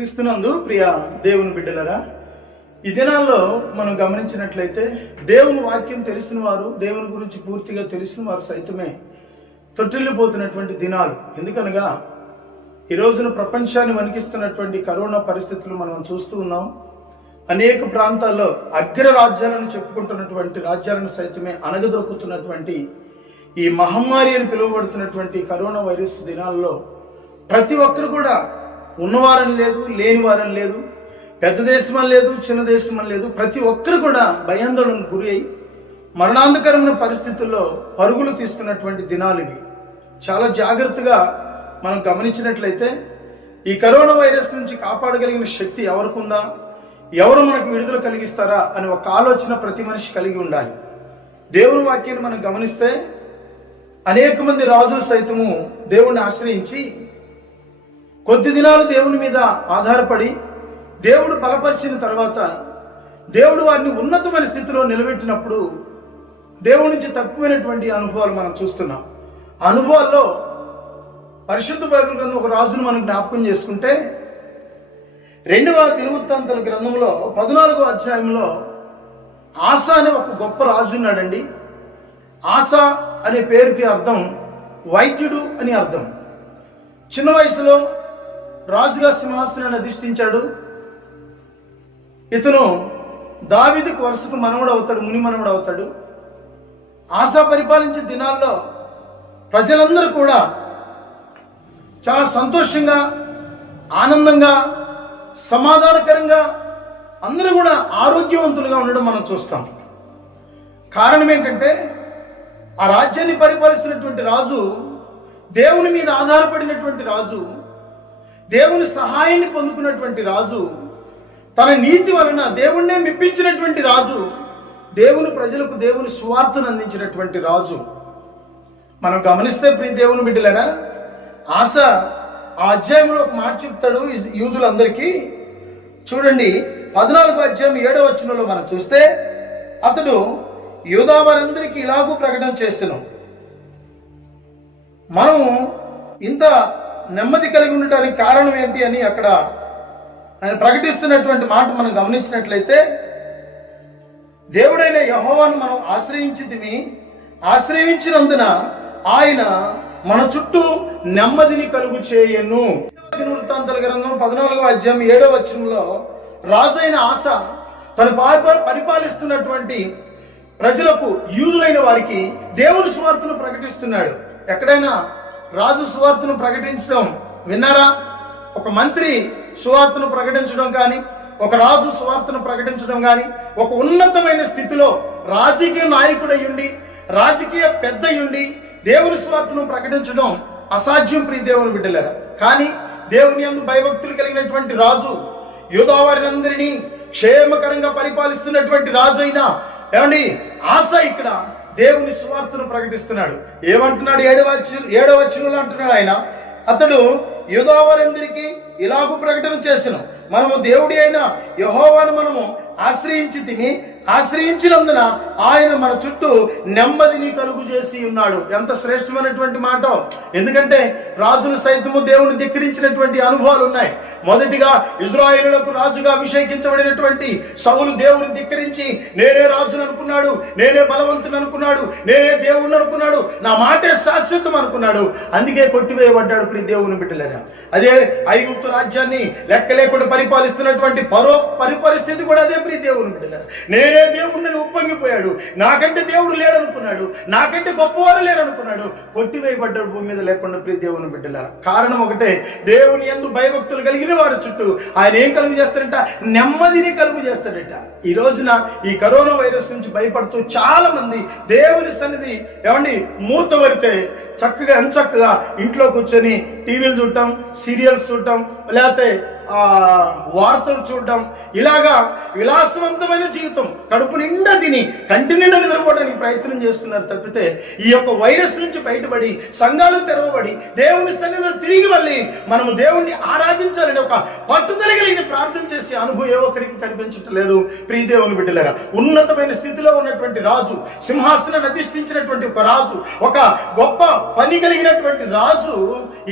క్రీస్తునందు ప్రియ దేవుని బిడ్డలరా, ఈ దినాల్లో మనం గమనించినట్లయితే దేవుని వాక్యం తెలిసిన వారు, దేవుని గురించి పూర్తిగా తెలిసిన వారు సైతమే తొట్టిల్లిపోతున్నటువంటి దినాలు. ఎందుకనగా ఈ రోజున ప్రపంచాన్ని వణికిస్తున్నటువంటి కరోనా పరిస్థితులు మనం చూస్తూ ఉన్నాం. అనేక ప్రాంతాల్లో అగ్ర రాజ్యాలను చెప్పుకుంటున్నటువంటి రాజ్యాలను సైతమే అణగదొక్కుతున్నటువంటి ఈ మహమ్మారి అని పిలువబడుతున్నటువంటి కరోనా వైరస్ దినాల్లో ప్రతి ఒక్కరు కూడా ఉన్నవారని లేదు, లేని వారని లేదు, పెద్ద దేశం అని లేదు, చిన్న దేశం అని లేదు, ప్రతి ఒక్కరు కూడా భయాందోళనకు గురి అయి మరణాంతకరమైన పరిస్థితుల్లో పరుగులు తీసుకున్నటువంటి దినాలు ఇవి. చాలా జాగ్రత్తగా మనం గమనించినట్లయితే ఈ కరోనా వైరస్ నుంచి కాపాడగలిగిన శక్తి ఎవరికుందా, ఎవరు మనకు విడుదల కలిగిస్తారా అని ఒక ఆలోచన ప్రతి మనిషి కలిగి ఉండాలి. దేవుని వాక్యాన్ని మనం గమనిస్తే అనేక మంది రాజులు సైతము దేవుణ్ణి ఆశ్రయించి కొద్ది దినాలు దేవుని మీద ఆధారపడి దేవుడు బలపరిచిన తర్వాత దేవుడు వారిని ఉన్నతమైన స్థితిలో నిలబెట్టినప్పుడు దేవుడి నుంచి తక్కువైనటువంటి అనుభవాలు మనం చూస్తున్నాం. అనుభవాల్లో పరిశుద్ధ బైబిల్ గ్రంథం ఒక రాజును మనం జ్ఞాపకం చేసుకుంటే 2వ దినవృత్తాంతాల గ్రంథంలో 14వ అధ్యాయంలో ఆసా అనే ఒక గొప్ప రాజు ఉన్నాడండి. ఆసా అనే పేరుకి అర్థం వైద్యుడు అని అర్థం. చిన్న వయసులో రాజుగా సింహాసనాన్ని అధిష్ఠించాడు. ఇతను దావీదుకు వరుసకు మనవడు అవుతాడు, ముని మనవడు అవుతాడు. ఆసా పరిపాలించే దినాల్లో ప్రజలందరూ కూడా చాలా సంతోషంగా, ఆనందంగా, సమాధానకరంగా, అందరూ కూడా ఆరోగ్యవంతులుగా ఉండడం మనం చూస్తాం. కారణం ఏంటంటే ఆ రాజ్యాన్ని పరిపాలిస్తున్నటువంటి రాజు దేవుని మీద ఆధారపడినటువంటి రాజు, దేవుని సహాయాన్ని పొందుకున్నటువంటి రాజు, తన నీతి వలన దేవుణ్ణే మెప్పించినటువంటి రాజు, దేవుని ప్రజలకు దేవుని సువార్తను అందించినటువంటి రాజు. మనం గమనిస్తే ప్రియ దేవుని బిడ్డలారా, ఆశ ఆ అధ్యాయంలో ఒక మాట చెప్తాడు యూదులందరికీ. చూడండి, 14వ అధ్యాయం 7వ వచనంలో మనం చూస్తే అతడు యూదా వారందరికీ ఇలాగూ ప్రకటన చేసెను. మనం ఇంత నెమ్మది కలిగి ఉండటానికి కారణం ఏంటి అని అక్కడ ఆయన ప్రకటిస్తున్నటువంటి మాట మనం గమనించినట్లయితే, దేవుడైన యెహోవాను మనం ఆశ్రయించినందున ఆయన మన చుట్టూ నెమ్మదిని కలుగు చేయను. దినవృత్తాంతాల గ్రంథం 14వ అధ్యాయం 7వ వచనంలో రాజైన ఆస తను పరిపాలిస్తున్నటువంటి ప్రజలకు, యూదులైన వారికి దేవుని సువార్తను ప్రకటిస్తున్నాడు. ఎక్కడైనా రాజు సువార్తను ప్రకటించడం విన్నారా? ఒక మంత్రి సువార్తను ప్రకటించడం కానీ, ఒక రాజు సువార్తను ప్రకటించడం కానీ, ఒక ఉన్నతమైన స్థితిలో రాజకీయ నాయకుడయ్యుండి, రాజకీయ పెద్దయ్యుండి దేవుని సువార్తను ప్రకటించడం అసాధ్యం ప్రియ దేవుని బిడ్డలారా. కానీ దేవుని యందు భయభక్తులు కలిగినటువంటి రాజు, యూదా వారినందరినీ క్షేమకరంగా పరిపాలిస్తున్నటువంటి రాజు అయినా ఏమండి ఆస ఇక్కడ దేవుని సువార్తను ప్రకటిస్తున్నాడు. ఏమంటున్నాడు? 7వ వచనంలో అంటున్నాడు ఆయన, అతడు యూదా వారందరికీ ఇలాగూ ప్రకటన చేసెను, మనము దేవుడి అయిన యెహోవాను మనము ఆశ్రయించినందున ఆయన మన చుట్టూ నెమ్మదిని కలుగు చేసి ఉన్నాడు. ఎంత శ్రేష్టమైనటువంటి మాట! ఎందుకంటే రాజులు సైతము దేవుని ధిక్కరించినటువంటి అనుభవాలు ఉన్నాయి. మొదటిగా ఇశ్రాయేలులకు రాజుగా అభిషేకించబడినటువంటి సౌలు దేవుని ధిక్కరించి నేనే రాజును అనుకున్నాడు, నేనే బలవంతుని అనుకున్నాడు, నేనే దేవుణ్ణి అనుకున్నాడు, నా మాటే శాశ్వతం అనుకున్నాడు. అందుకే కొట్టివేయబడ్డాడు ప్రియ దేవుని బిడ్డలారా. అదే ఐగుప్తు రాజ్యాన్ని లెక్క లేకుండా పరిపాలిస్తున్నటువంటి పరిస్థితి కూడా అదే ప్రియ దేవుని బిడ్డలారా. నేనే దేవుణ్ణి ఉప్పొంగిపోయాడు, నాకంటే దేవుడు లేడనుకున్నాడు, నాకంటే గొప్పవారు లేరనుకున్నాడు, కొట్టివేయబడ్డాడు భూమి మీద లేకుండా ప్రియ దేవుని బిడ్డలారా. కారణం ఒకటే, దేవుని యందు భయభక్తులు కలిగిన వారి చుట్టూ ఆయన ఏం కలుగు చేస్తాడంట? నెమ్మదిని కలుగు చేస్తాడట. ఈ రోజున ఈ కరోనా వైరస్ నుంచి భయపడుతూ చాలా మంది దేవుని సన్నిధి ఏమండి మూతవరితే ఎంచక్కగా ఇంట్లో కూర్చొని టీవీలు చూడటం, సీరియల్స్ చూడటం, లేకపోతే వార్తలు చూడటం, ఇలాగా విలాసవంతమైన జీవితం కడుపు నిండా తిని కంటి నిండా నిద్రపోవడానికి ప్రయత్నం చేస్తున్నారు తప్పితే ఈ యొక్క వైరస్ నుంచి బయటపడి సంఘాలు తెరవబడి దేవుని సన్నిధిలో తిరిగి మళ్ళీ మనము దేవుణ్ణి ఆరాధించాలని ఒక పట్టుదల కలిగిన ప్రార్థన చేసే అనుభవం ఏ ఒక్కరికి కనిపించటం లేదు ప్రియ దేవుని బిడ్డలారా. ఉన్నతమైన స్థితిలో ఉన్నటువంటి రాజు, సింహాసనాన్ని అధిష్ఠించినటువంటి ఒక రాజు, ఒక గొప్ప పని కలిగినటువంటి రాజు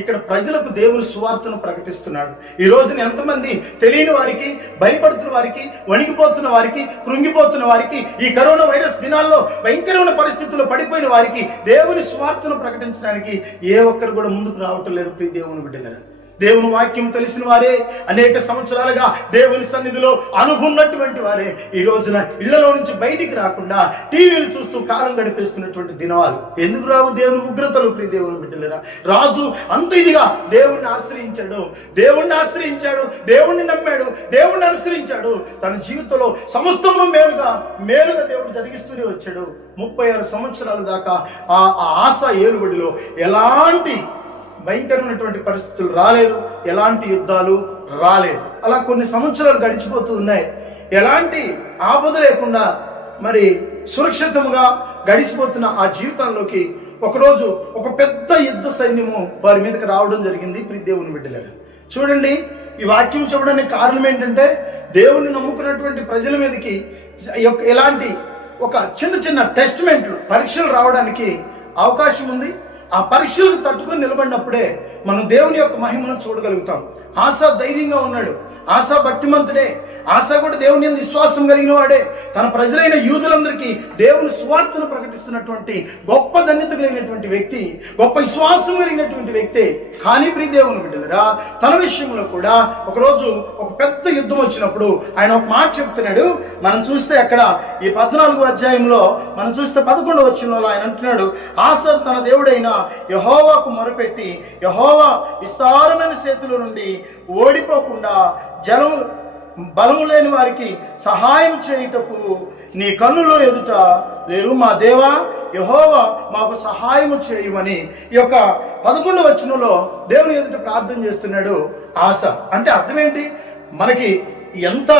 ఇక్కడ ప్రజలకు దేవుని సువార్తను ప్రకటిస్తున్నాడు. ఈ రోజున ఎంతమంది తెలియని వారికి, భయపడుతున్న వారికి, వణికిపోతున్న వారికి, కృంగిపోతున్న వారికి, ఈ కరోనా వైరస్ దినాల్లో భయంకరమైన పరిస్థితుల్లో పడిపోయిన వారికి దేవుని సువార్తను ప్రకటించడానికి ఏ ఒక్కరు కూడా ముందుకు రావటం లేదు. ప్రియ దేవుని బిడ్డలారా, దేవుని వాక్యం తెలిసిన వారే, అనేక సంవత్సరాలుగా దేవుని సన్నిధిలో అనుకున్నటువంటి వారే ఈ రోజున ఇళ్లలో నుంచి బయటికి రాకుండా టీవీలు చూస్తూ కాలం గడిపేస్తున్నటువంటి దినాలు. ఎందుకు రావు దేవుని ఉగ్రతలు? ప్రియ దేవుని బిడ్డలారా, రాజు అంత ఇదిగా దేవుణ్ణి ఆశ్రయించాడు, దేవుణ్ణి నమ్మాడు, దేవుణ్ణి అనుసరించాడు. తన జీవితంలో సమస్తము మేలుగా దేవుడు జరిగిస్తూనే వచ్చాడు. 36 సంవత్సరాల దాకా ఆ ఆస ఏలుబడిలో ఎలాంటి భయంకరమైనటువంటి పరిస్థితులు రాలేదు, ఎలాంటి యుద్ధాలు రాలేదు. అలా కొన్ని సంవత్సరాలు గడిచిపోతూ ఉన్నాయి. ఎలాంటి ఆపద లేకుండా మరి సురక్షితంగా గడిచిపోతున్న ఆ జీవితాల్లోకి ఒకరోజు ఒక పెద్ద యుద్ధ సైన్యము వారి మీదకి రావడం జరిగింది. ప్రియ దేవుని బిడ్డలారా, చూడండి, ఈ వాక్యం చెప్పడానికి కారణం ఏంటంటే దేవుణ్ణి నమ్ముకున్నటువంటి ప్రజల మీదకి ఎలాంటి ఒక చిన్న టెస్ట్మెంట్లు, పరీక్షలు రావడానికి అవకాశం ఉంది. ఆ పరీక్షలకు తట్టుకొని నిలబడినప్పుడే మనం దేవుని యొక్క మహిమను చూడగలుగుతాం. ఆస ధైర్యంగా ఉన్నాడు, ఆస భక్తిమంతుడే, ఆస కూడా దేవుని యందు విశ్వాసం కలిగిన వాడే. తన ప్రజలైన యూదులందరికీ దేవుని సువార్తను ప్రకటిస్తున్నటువంటి గొప్ప ధన్యత కలిగినటువంటి వ్యక్తి, గొప్ప విశ్వాసం కలిగినటువంటి వ్యక్తి. కానీ ప్రియ దేవుని బిడ్డలారా, తన విషయంలో కూడా ఒకరోజు ఒక పెద్ద యుద్ధం వచ్చినప్పుడు ఆయన ఒక మాట చెప్తున్నాడు. మనం చూస్తే అక్కడ ఈ 14వ అధ్యాయంలో మనం చూస్తే 11వ వచనంలో ఆయన అంటున్నాడు, ఆస తన దేవుడైన యెహోవాకు మొరపెట్టి యెహోవా విస్తారమైన చేతుల నుండి ఓడిపోకుండా బలము లేని వారికి సహాయం చేయుటకు నీ కన్నులో ఎదుట లేరు. మా దేవా యెహోవా మాకు సహాయం చేయమని ఈ యొక్క 11వ వచనంలో దేవుని ఎదుట ప్రార్థన చేస్తున్నాడు ఆస. అంటే అర్థం ఏంటి? మనకి ఎంత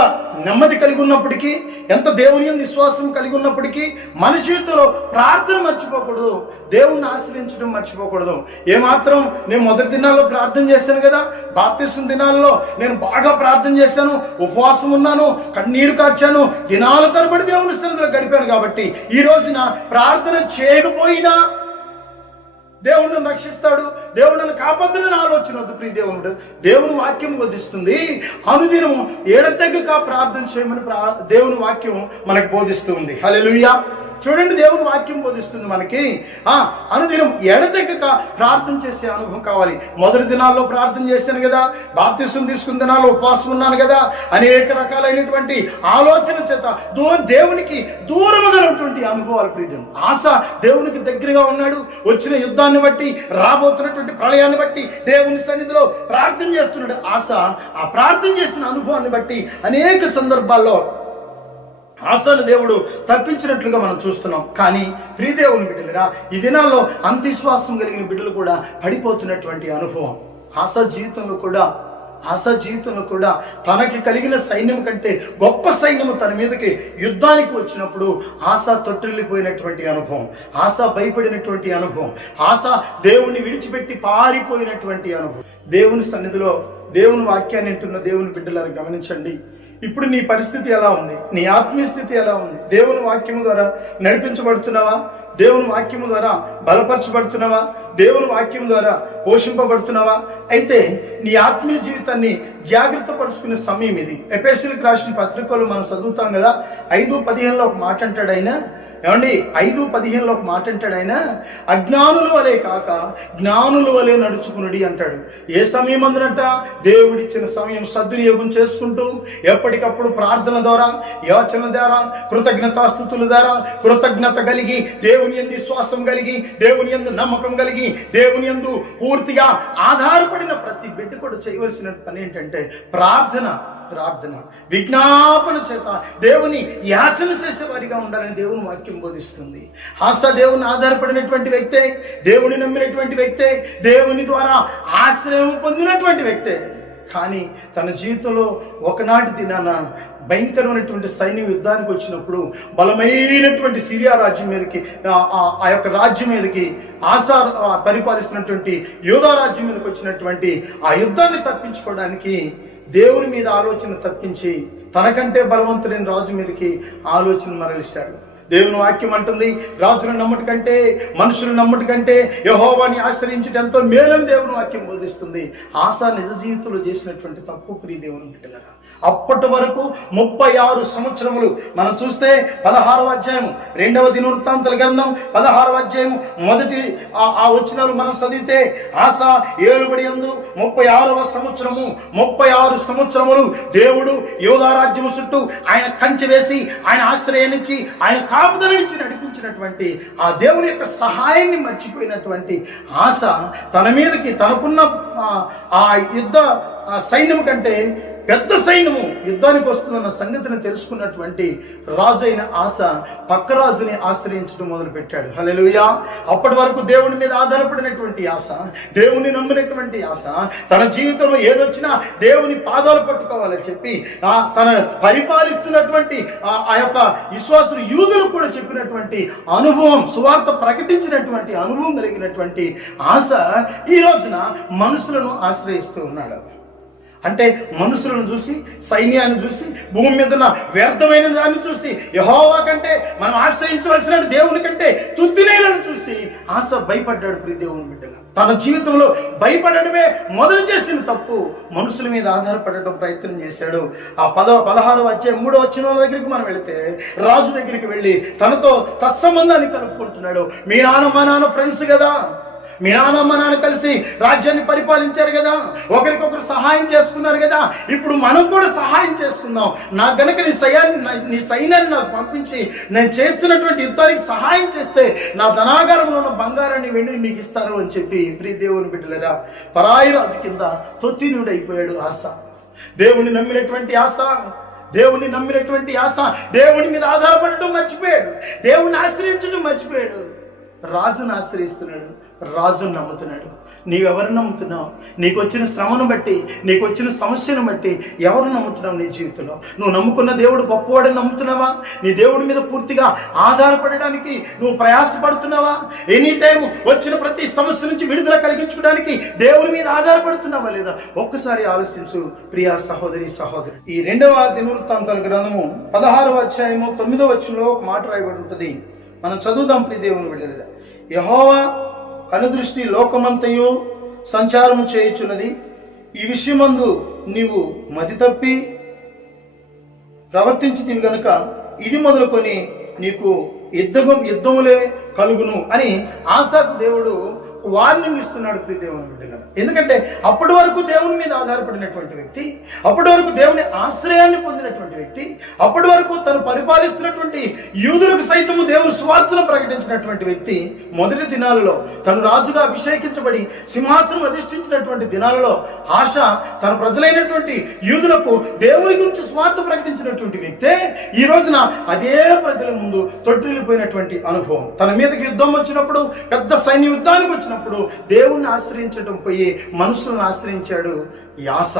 నెమ్మది కలిగి ఉన్నప్పటికీ, ఎంత దేవుని యందు విశ్వాసం కలిగి ఉన్నప్పటికీ మన జీవితంలో ప్రార్థన మర్చిపోకూడదు, దేవుణ్ణి ఆశ్రయించడం మర్చిపోకూడదు. ఏమాత్రం నేను మొదటి దినాల్లో ప్రార్థన చేశాను కదా, బాప్తిసం దినాల్లో నేను బాగా ప్రార్థన చేశాను, ఉపవాసం ఉన్నాను, కన్నీరు కార్చాను, దినాల తరబడి దేవుని సన్నిధిలో గడిపాను కాబట్టి ఈ రోజున ప్రార్థన చేయకపోయినా దేవుడు నన్ను రక్షిస్తాడు, దేవుడు నన్ను కాపాడుతున్న ఆలోచన వద్దు. ప్రియ దేవుడు, దేవుని వాక్యం బోధిస్తుంది. అనుదినం ఎడతెగక ప్రార్థన చేయమని దేవుని వాక్యం మనకు బోధిస్తూ ఉంది. హల్లెలూయా. చూడండి, దేవుని వాక్యం బోధిస్తుంది మనకి. అనుదినం ఎడతెగక ప్రార్థన చేసే అనుభవం కావాలి. మొదటి దినాల్లో ప్రార్థన చేశాను కదా, బాప్తిసం తీసుకున్న దినాల్లో ఉపవాసం ఉన్నాను కదా, అనేక రకాలైనటువంటి ఆలోచన చేత దేవునికి దూరముగా ఉన్నటువంటి అనుభవాలు. ప్రియం ఆస దేవునికి దగ్గరగా ఉన్నాడు. వచ్చిన యుద్ధాన్ని బట్టి, రాబోతున్నటువంటి ప్రళయాన్ని బట్టి దేవుని సన్నిధిలో ప్రార్థన చేస్తున్నాడు. ఆస ఆ ప్రార్థన చేసిన అనుభవాన్ని బట్టి అనేక సందర్భాల్లో ఆసను దేవుడు తప్పించినట్లుగా మనం చూస్తున్నాం. కానీ ప్రియ దేవుని బిడ్డలుగా ఈ దినాల్లో అంతిశ్వాసం కలిగిన బిడ్డలు కూడా పడిపోతున్నటువంటి అనుభవం ఆస జీవితంలో కూడా తనకి కలిగిన సైన్యం కంటే గొప్ప సైన్యము తన మీదకి యుద్ధానికి వచ్చినప్పుడు ఆస తొట్టిల్లిపోయినటువంటి అనుభవం, ఆస భయపడినటువంటి అనుభవం, ఆస దేవుణ్ణి విడిచిపెట్టి పారిపోయినటువంటి అనుభవం. దేవుని సన్నిధిలో దేవుని వాక్యాన్ని వింటున్న దేవుని బిడ్డలను గమనించండి. ఇప్పుడు నీ పరిస్థితి ఎలా ఉంది? నీ ఆత్మీయ స్థితి ఎలా ఉంది? దేవుని వాక్యము ద్వారా నడిపించబడుతున్నావా? దేవుని వాక్యము ద్వారా బలపరచబడుతున్నావా? దేవుని వాక్యం ద్వారా పోషింపబడుతున్నావా? అయితే నీ ఆత్మీయ జీవితాన్ని జాగ్రత్త పరుచుకునే సమయం ఇది. ఎఫెసీయులకు రాసిన పత్రికలో మనం చదువుతాం కదా, 5:15 ఒక మాట అంటాడు ఆయన. ఏమండి, 5:15 ఒక మాట అంటాడు ఆయన, అజ్ఞానుల వలె కాక జ్ఞానుల వలె నడుచుకునుడి అంటాడు. ఏ సమయం అందునంట? దేవుడిచ్చిన సమయం సద్వినియోగం చేసుకుంటూ ఎప్పటికప్పుడు ప్రార్థన ద్వారా, యాచన ద్వారా, కృతజ్ఞతాస్తుతుల ద్వారా కృతజ్ఞత కలిగి, దేవుని యందు విశ్వాసం కలిగి, దేవుని యందు నమ్మకం కలిగి, దేవుని యందు పూర్తిగా ఆధారపడిన ప్రతి బిడ్డ కూడా చేయవలసిన పని ఏంటంటే ప్రార్థన, విజ్ఞాపన చేత దేవుని యాచన చేసే వారిగా ఉండాలని దేవుని వాక్యం బోధిస్తుంది. ఆస దేవుని ఆధారపడినటువంటి వ్యక్తే, దేవుని నమ్మినటువంటి వ్యక్తే, దేవుని ద్వారా ఆశ్రయం పొందినటువంటి వ్యక్తే. కానీ తన జీవితంలో ఒకనాటి దినాన భయంకరమైనటువంటి సైన్యం యుద్ధానికి వచ్చినప్పుడు బలమైనటువంటి సిరియా రాజ్యం మీదకి, ఆ యొక్క రాజ్యం మీదకి ఆస పరిపాలిస్తున్నటువంటి యోధా రాజ్యం మీదకి వచ్చినటువంటి ఆ యుద్ధాన్ని తప్పించుకోవడానికి దేవుని మీద ఆలోచన తప్పించి తనకంటే బలవంతుడైన రాజు మీదకి ఆలోచన మరలిస్తాడు. దేవుని వాక్యం అంటుంది, రాజులను నమ్ముట కంటే మనుషులను నమ్ముట కంటే యెహోవాని ఆశ్రయించుట ఎంతో మేలని దేవుని వాక్యం బోధిస్తుంది. ఆసా నిజ జీవితంలో చేసినటువంటి తప్పు ప్రియ దేవుని బిడ్డలారా, అప్పటి వరకు 36 సంవత్సరములు మనం చూస్తే 16వ అధ్యాయము 2వ దినవృత్తాంతాల గ్రంథం 16వ అధ్యాయము మొదటి ఆ వచనాలు మనం చదివితే, ఆసా ఏలుబడి యందు 36వ సంవత్సరము 36 సంవత్సరములు దేవుడు యూదా రాజ్యము చుట్టూ ఆయన కంచె వేసి ఆయన ఆశ్రయాన్నిచ్చి ఆయన కాపుదల నుంచి నడిపించినటువంటి ఆ దేవుని యొక్క సహాయాన్ని మర్చిపోయినటువంటి ఆస తన మీదకి తనకున్న ఆ యుద్ధ సైన్యం కంటే పెద్ద సైన్యము యుద్ధానికి వస్తుందన్న సంగతిని తెలుసుకున్నటువంటి రాజు అయిన ఆస పక్క రాజుని ఆశ్రయించడం మొదలు పెట్టాడు. హల్లెలూయా. అప్పటి వరకు దేవుని మీద ఆధారపడినటువంటి ఆస, దేవుని నమ్మినటువంటి ఆస, తన జీవితంలో ఏదొచ్చినా దేవుని పాదాలు పట్టుకోవాలని చెప్పి తన పరిపాలిస్తున్నటువంటి ఆ యొక్క విశ్వాసులు యూదులు కూడా చెప్పినటువంటి అనుభవం, సువార్త ప్రకటించినటువంటి అనుభవం కలిగినటువంటి ఆస ఈ రోజున మనుషులను ఆశ్రయిస్తూ ఉన్నాడు. అంటే మనుషులను చూసి, సైన్యాన్ని చూసి, భూమి మీద ఉన్న వ్యర్థమైన దాన్ని చూసి, యెహోవా కంటే మనం ఆశ్రయించవలసిన దేవుని కంటే తుత్తినేలను చూసి ఆస భయపడ్డాడు. ప్రియ దేవుని బిడ్డగా తన జీవితంలో భయపడడమే మొదలు చేసిన తప్పు. మనుషుల మీద ఆధారపడటం ప్రయత్నం చేశాడు. ఆ 16వ అధ్యాయం 3వ వచనం దగ్గరికి మనం వెళితే, రాజు దగ్గరికి వెళ్ళి తనతో తత్సంబంధాన్ని కలుపుకుంటున్నాడు. మీ నాన్న మా నాన్న ఫ్రెండ్స్ కదా, మీ నాన్నమ్మ నాన్న కలిసి రాజ్యాన్ని పరిపాలించారు కదా, ఒకరికొకరు సహాయం చేసుకున్నారు కదా, ఇప్పుడు మనం కూడా సహాయం చేసుకుందాం. నాకు గనక నీ సైన్యాన్ని నాకు పంపించి నేను చేస్తున్నటువంటి యుద్ధానికి సహాయం చేస్తే నా ధనాగారంలో ఉన్న బంగారాన్ని వెండిని మీకు ఇస్తారు అని చెప్పి ప్రియ దేవుని బిడ్డలరా పరాయి రాజు కింద తొత్తినుడు అయిపోయాడు ఆస. దేవుని నమ్మినటువంటి ఆస, దేవుని నమ్మినటువంటి ఆస దేవుని మీద ఆధారపడటం మర్చిపోయాడు, దేవుని ఆశ్రయించడం మర్చిపోయాడు. రాజును ఆశ్రయిస్తున్నాడు, రాజును నమ్ముతున్నాడు. నీవెవరు నమ్ముతున్నావు? నీకు వచ్చిన శ్రమను బట్టి, నీకు వచ్చిన సమస్యను బట్టి ఎవరు నమ్ముతున్నావు? నీ జీవితంలో నువ్వు నమ్ముకున్న దేవుడు గొప్పవాడని నమ్ముతున్నావా? నీ దేవుడి మీద పూర్తిగా ఆధారపడడానికి నువ్వు ప్రయాసపడుతున్నావా? ఎనీ టైం వచ్చిన ప్రతి సమస్య నుంచి విడుదల కలిగించుకోవడానికి దేవుని మీద ఆధారపడుతున్నావా లేదా? ఒక్కసారి ఆలోచించు ప్రియా సహోదరి సహోదరి. ఈ 2వ దినవృత్తాంతాల గ్రంథము 16వ అధ్యాయము 9వ వచనంలో ఒక మాట రాయబడి ఉంటుంది. మనం చదువుదాం ప్రియ దేవుని బిడ్డలారా. యెహోవా కనుదృష్టి లోకమంతయు సంచారము చేయుచున్నది. ఈ విషయమందు నీవు మతి తప్పి ప్రవర్తించితివి గనుక ఇది మొదలుకొని నీకు యుద్ధములే కలుగును అని ఆసాకు దేవుడు వార్నింగ్ ఇస్తున్నాడు ప్రియ దేవుని బిడ్డలారా. ఎందుకంటే అప్పటి వరకు దేవుని మీద ఆధారపడినటువంటి వ్యక్తి, అప్పటి వరకు దేవుని ఆశ్రయాన్ని పొందినటువంటి వ్యక్తి, అప్పటి వరకు తను పరిపాలిస్తున్నటువంటి యూదులకు సైతము దేవుని సువార్తను ప్రకటించినటువంటి వ్యక్తి, మొదటి దినాలలో తను రాజుగా అభిషేకించబడి సింహాసనం అధిష్ఠించినటువంటి దినాలలో ఆశ తన ప్రజలైనటువంటి యూదులకు దేవుని గురించి సువార్త ప్రకటించినటువంటి వ్యక్తే ఈ రోజున అదే ప్రజల ముందు తొట్టిల్లిపోయినటువంటి అనుభవం. తన మీదకి యుద్ధం వచ్చినప్పుడు, పెద్ద సైన్య యుద్ధానికి వచ్చినప్పుడు దేవుణ్ణి ఆశ్రయించడం పోయి మనుషులను ఆశ్రయించాడు ఈ ఆస.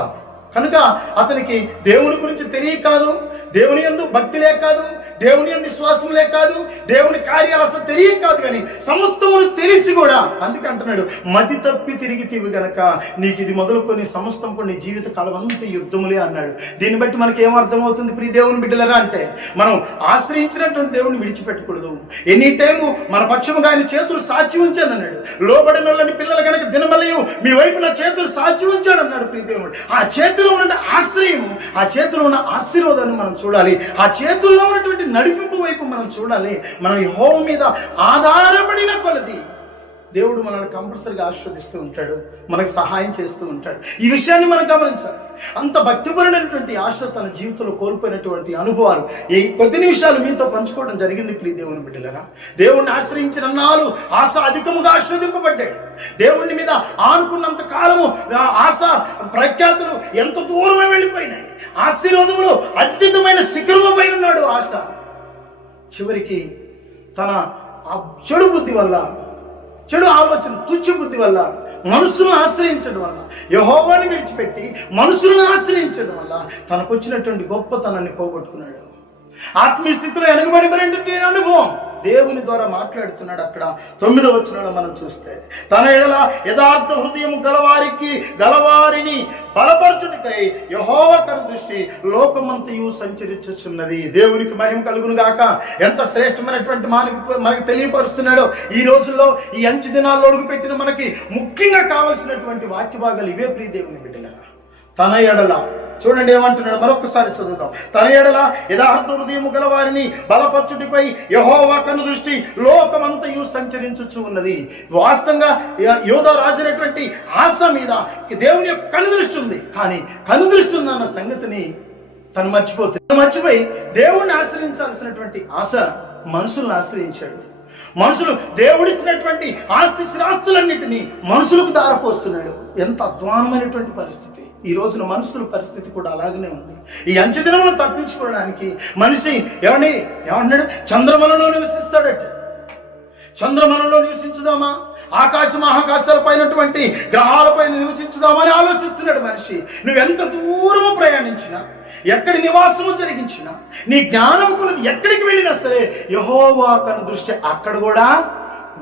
కనుక అతనికి దేవుని గురించి తెలియక కాదు, దేవుని యందు భక్తి లేక కాదు, దేవుని యందు విశ్వాసం లేక కాదు, దేవుని కార్యాలు అసలు తెలియక కాదు, కానీ సమస్తమును తెలిసి కూడా అందుకే అంటున్నాడు, మతి తప్పి తిరిగితివి గనక నీకు ఇది మొదలుకొని సమస్తం కొన్ని జీవిత కాలం అంతా యుద్ధములే అన్నాడు. దీన్ని బట్టి మనకి ఏమర్థమవుతుంది ప్రియ దేవుని బిడ్డలరా అంటే, మనం ఆశ్రయించినటువంటి దేవుని విడిచిపెట్టకూడదు. ఎనీ టైము మన పక్షముగా ఆయన చేతులు సాక్షి ఉంచాను అన్నాడు. లోబడిన వాళ్ళని పిల్లలు కనుక దినమలయు మీ వైపు నా చేతులు సాక్షి ఉంచాడు అన్నాడు ప్రియ దేవుడు. ఆ చేతిలో ఉన్న ఆశ్రయం, ఆ చేతిలో ఉన్న ఆశీర్వాదాన్ని మనం చూడాలి. ఆ చేతుల్లో ఉన్నటువంటి నడిపింపు వైపు మనం చూడాలి. మనం యెహోవా మీద ఆధారపడిన కొలది దేవుడు మనల్ని కంపల్సరిగా ఆశీర్వదిస్తూ ఉంటాడు, మనకు సహాయం చేస్తూ ఉంటాడు. ఈ విషయాన్ని మనం గమనించాలి. అంత భక్తిపరుడైనటువంటి ఆశ తన జీవితంలో కోల్పోయినటువంటి అనుభవాలు ఈ కొద్ది నిమిషాలు మీతో పంచుకోవడం జరిగింది ప్రియ దేవుని బిడ్డలరా. దేవుణ్ణి ఆశ్రయించిన నాలు ఆశ అధికముగా ఆశీర్వదింపబడ్డాడు. దేవుని మీద ఆనుకున్నంత కాలము ఆశ ప్రఖ్యాతులు ఎంత దూరమే వెళ్ళిపోయినాయి. ఆశీర్వాదములు అత్యుత్తమైన శిఖరము పైన ఉన్నాడు ఆశ. చివరికి తన చెడు బుద్ధి వల్ల, చెడు ఆలోచన, తుచ్చ బుద్ధి వల్ల, మనుషులను ఆశ్రయించడం వల్ల, యెహోవాని విడిచిపెట్టి మనుషులను ఆశ్రయించడం వల్ల తనకు వచ్చినటువంటి గొప్పతనాన్ని పోగొట్టుకున్నాడు. ఆత్మీయ స్థితిలో వెనుకబడినటువంటి అనుభవం దేవుని ద్వారా మాట్లాడుతున్నాడు. అక్కడ 9వ వచనంలో మనం చూస్తే, తన ఎడల యథార్థ హృదయం గలవారిని బలపరచుటకై యెహోవా కనుదృష్టి లోకమంతయు సంచరించుచున్నది. దేవునికి మహిమ కలుగును గాక. ఎంత శ్రేష్టమైనటువంటి మనకి తెలియపరుస్తున్నాడో ఈ రోజుల్లో, ఈ అంచె దినాల్లో అడుగుపెట్టిన మనకి ముఖ్యంగా కావలసినటువంటి వాక్య భాగాలు ఇవే. ప్రియ దేవుని బిడ్డలారా, తన ఎడల చూడండి ఏమంటున్నాడు, మరొకసారి చదువుదాం. తన ఎడల యథార్థ హృదయము గలవారిని బలపరచుటిపై యెహోవా కనుదృష్టి లోకమంతయు సంచరించుచు ఉన్నది. వాస్తవంగా యోధా రాజైనటువంటి ఆస మీద దేవుని యొక్క కనుదృష్టి ఉంది. కానీ కనుదృష్టి ఉందన్న సంగతిని తను మర్చిపోయి దేవుణ్ణి ఆశ్రయించాల్సినటువంటి ఆశ మనుషులను ఆశ్రయించాడు. మనుషులు దేవుడిచ్చినటువంటి ఆస్తి శ్రాస్తులన్నిటినీ మనుషులకు దారపోస్తున్నాడు. ఎంత అధ్వానమైనటువంటి పరిస్థితి. ఈ రోజున మనుషుల పరిస్థితి కూడా అలాగనే ఉంది. ఈ అంచె దినములను తప్పించుకోవడానికి మనిషి ఏమన్నాడు, చంద్రమలలో నివసిస్తాడట. చంద్రమలలో నివసించుదామా, ఆకాశ మహాకాశాల పైనటువంటి గ్రహాలపైన నివసించుదామా అని ఆలోచిస్తున్నాడు మనిషి. నువ్వెంత దూరము ప్రయాణించినా, ఎక్కడి నివాసము జరిగించినా, నీ జ్ఞానం కొలది ఎక్కడికి వెళ్ళినా సరే యెహోవా కనుదృష్టి అక్కడ కూడా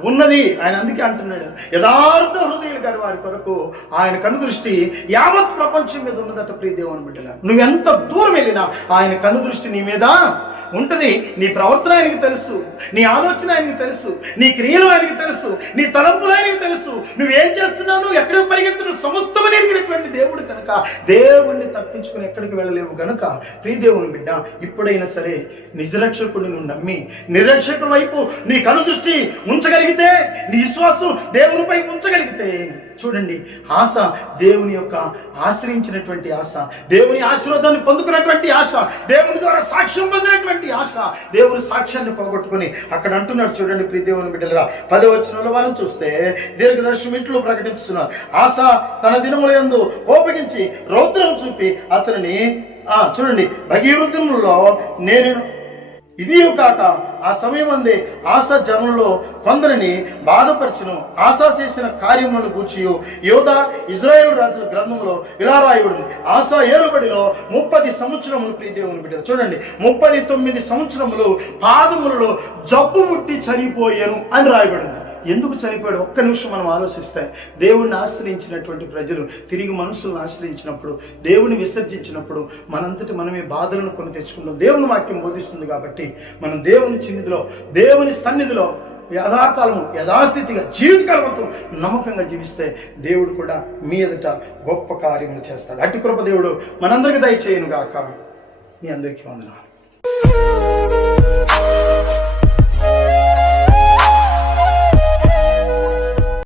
ఉన్నది. ఆయన అందుకే అంటున్నాడు, యథార్థ హృదయులు గారి వారి కొరకు ఆయన కనుదృష్టి యావత్ ప్రపంచం మీద ఉన్నదట. ప్రియ దేవుని బిడ్డల, నువ్వెంత దూరం వెళ్ళినా ఆయన కనుదృష్టి నీ మీద ఉంటుంది. నీ ప్రవర్తన ఆయనకి తెలుసు, నీ ఆలోచన ఆయనకి తెలుసు, నీ క్రియలు ఆయనకి తెలుసు, నీ తలంపులు ఆయనకి తెలుసు. నువ్వేం చేస్తున్నావు, ఎక్కడికి పరిగెత్తున్నావు, సమస్తము ఎరిగినటువంటి దేవుడు కనుక దేవుణ్ణి తప్పించుకుని ఎక్కడికి వెళ్ళలేవు కనుక ప్రియ దేవుని బిడ్డ, ఇప్పుడైనా సరే నిజరక్షకుడు నువ్వు నమ్మి నిరక్షకుడి వైపు నీ కనుదృష్టి ఉంచగలిగితే, నీ విశ్వాసం దేవునిపై ఉంచగలిగితే, చూడండి ఆశ దేవుని యొక్క ఆశ్రయించినటువంటి ఆశ, దేవుని ఆశీర్వాదాన్ని పొందుకున్నటువంటి ఆశ, దేవుని ద్వారా సాక్ష్యం పొందినటువంటి ఆశ, దేవుని సాక్ష్యాన్ని పోగొట్టుకుని అక్కడ అంటున్నాడు. చూడండి ప్రియ దేవుని బిడ్డలుగా 10వ వచనంలో మనం చూస్తే, దీర్ఘదర్శనం ఇంట్లో ప్రకటిస్తున్నారు, ఆశ తన దినముల యందు కోపగించి రౌద్రం చూపి అతనిని చూడండి భగీరథంలో నేను ఇది కాక ఆ సమయం అందే ఆశ జనులలో కొందరిని బాధపరచును. ఆశ చేసిన కార్యములను గూర్చి యోధా ఇజ్రాయేలు రాజుల గ్రంథంలో ఇలా రాయబడింది, ఆశ ఏలుబడిలో 30 సంవత్సరములు. ప్రియ దేవుని బిడ్డలు చూడండి, 39 సంవత్సరములు పాదములలో జబ్బు ముట్టి చనిపోయాను అని రాయబడింది. ఎందుకు చనిపోయాడు? ఒక్క నిమిషం మనం ఆలోచిస్తే, దేవుడిని ఆశ్రయించినటువంటి ప్రజలు తిరిగి మనుషులను ఆశ్రయించినప్పుడు, దేవుని విసర్జించినప్పుడు మనంతటి మనమే బాధలను కొని తెచ్చుకుంటాం. దేవుని వాక్యం బోధిస్తుంది కాబట్టి మనం దేవుని సన్నిధిలో, దేవుని సన్నిధిలో యథాకాలము యథాస్థితిగా జీవితకాలంతో నమ్మకంగా జీవిస్తే దేవుడు కూడా మీ ఎదుట గొప్ప కార్యములు చేస్తాడు. అట్టి కృప దేవుడు మనందరికీ దయచేయును గాక. మీ అందరికీ వందనాలు.